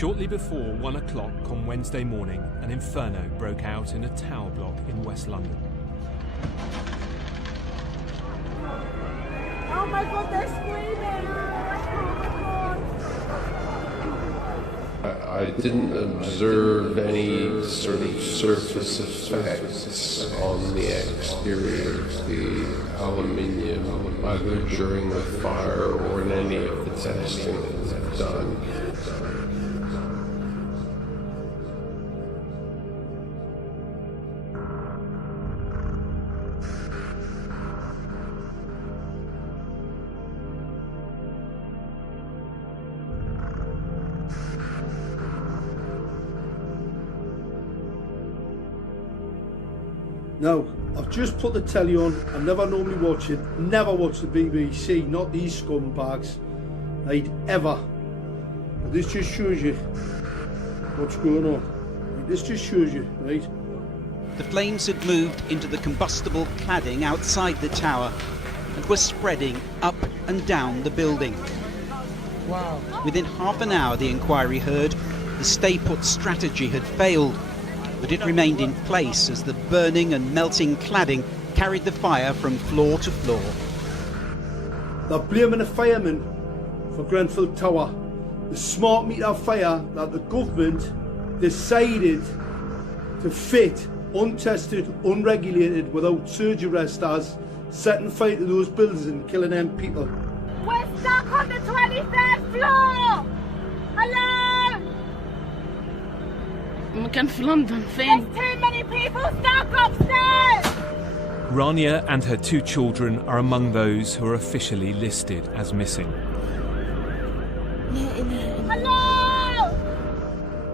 Shortly before 1 o'clock on Wednesday morning, an inferno broke out in a tower block in West London. Oh my God, they're screaming! I didn't observe any sort of surface effects on the exterior of the aluminium, either during the fire or in any of the testing that was done. Now, I've just put the telly on. I never normally watch it. Never watch the BBC, not these scumbags. I'd ever. But this just shows you what's going on. This just shows you, right? The flames had moved into the combustible cladding outside the tower and were spreading up and down the building. Wow. Within half an hour, the inquiry heard the stay-put strategy had failed, but it remained in place as the burning and melting cladding carried the fire from floor to floor. They're blaming the firemen for Grenfell Tower, the smart meter fire that the government decided to fit, untested, unregulated, without surge arresters, setting fire to those buildings and killing them people. We're stuck on the 23rd floor! Hello! مكان في لندن There's فين؟ too many people stuck upstairs! Rania and her 2 children are among those who are officially listed as missing. Hello!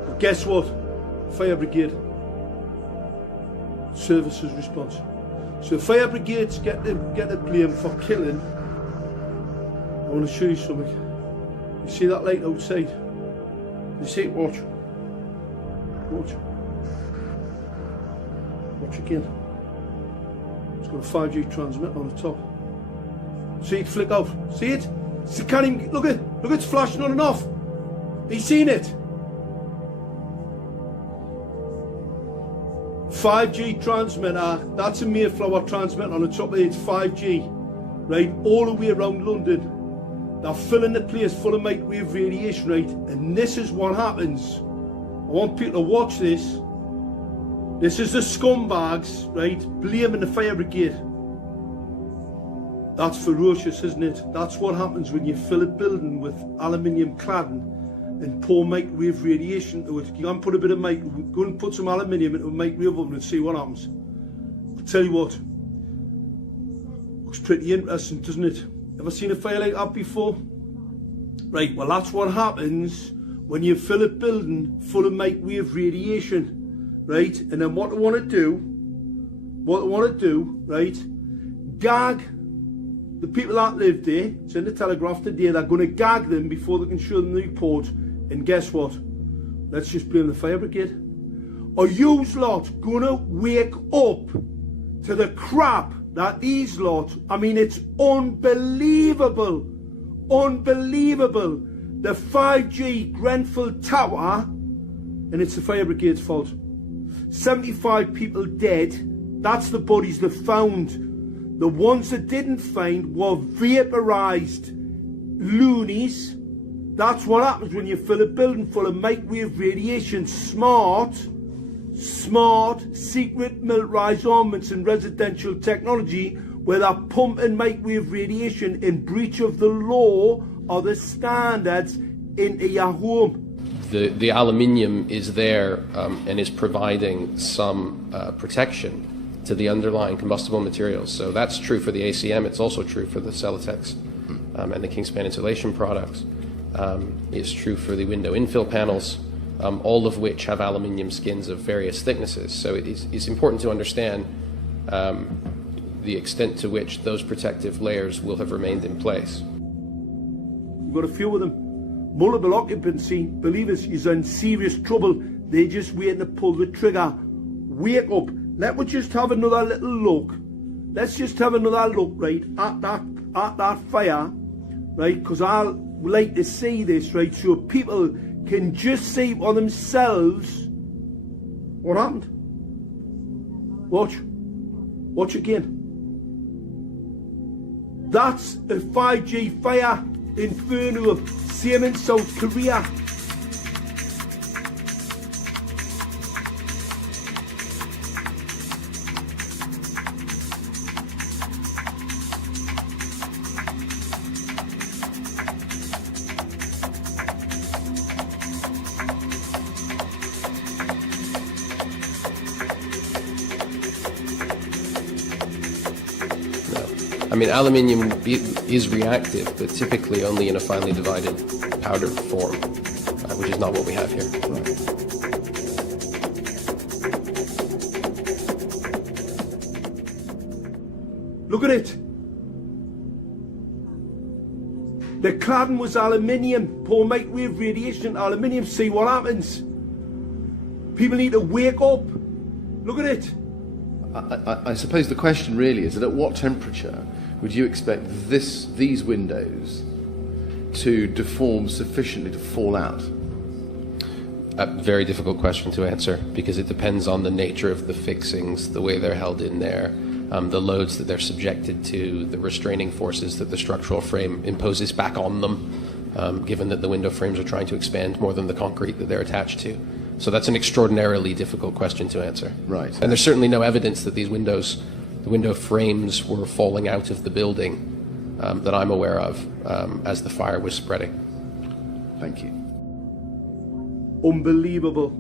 But guess what? Fire brigade. Services response. So fire brigades get the blame for killing. I want to show you something. You see that light outside? You see it? Watch. Watch. Watch again. It's got a 5G transmitter on the top. See it flick out? See it? See, can't even, look it's flashing on and off. Have you seen it? 5G transmitter, that's a Mayflower transmitter on the top of it, it's 5G. Right, all the way around London. They're filling the place full of microwave radiation, right? And this is what happens. I want people to watch this. This is the scumbags, right, blaming the fire brigade. That's ferocious, isn't it? That's what happens when you fill a building with aluminium cladding and pour microwave radiation to it. You can put a bit of go and put some aluminium into a microwave oven and see what happens. I'll tell you what, looks pretty interesting, doesn't it? Ever seen a fire like that before? Right, well that's what happens when you fill a building full of microwave radiation, right? And then what they want to do, right, gag the people that live there. It's in the Telegraph today. They're going to gag them before they can show them the report. And guess what? Let's just blame the fire brigade. Are yous lot going to wake up to the crap that these lot, I mean, it's unbelievable, unbelievable. The 5G Grenfell Tower, and it's the fire brigade's fault. 75 people dead. That's the bodies they found. The ones that didn't find were vaporised loonies. That's what happens when you fill a building full of microwave radiation. Smart, secret militarised armaments and residential technology where they're pumping microwave radiation in breach of the law or the standards into your home. The aluminium is there and is providing some protection to the underlying combustible materials. So that's true for the ACM. It's also true for the Celotex and the Kingspan insulation products. It's true for the window infill panels, all of which have aluminium skins of various thicknesses. So it's important to understand the extent to which those protective layers will have remained in place. We've got a few of them. Multiple occupancy, believe us, is in serious trouble. They're just waiting to pull the trigger. Wake up. Let me just have another little look. Let's just have another look, right, at that fire, right, because I like to see this, right, so people can just see for themselves what happened. Watch again. That's a 5G fire inferno, same in South Korea. I mean, aluminium is reactive, but typically only in a finely divided powder form, which is not what we have here. Look at it. The cladding was aluminium, poor microwave radiation, aluminium. See what happens. People need to wake up. Look at it. I suppose the question really is that at what temperature would you expect these windows to deform sufficiently to fall out? A very difficult question to answer because it depends on the nature of the fixings, the way they're held in there, the loads that they're subjected to, the restraining forces that the structural frame imposes back on them, given that the window frames are trying to expand more than the concrete that they're attached to. So that's an extraordinarily difficult question to answer. Right. And there's certainly no evidence that these windows, the window frames, were falling out of the building that I'm aware of as the fire was spreading. Thank you. Unbelievable.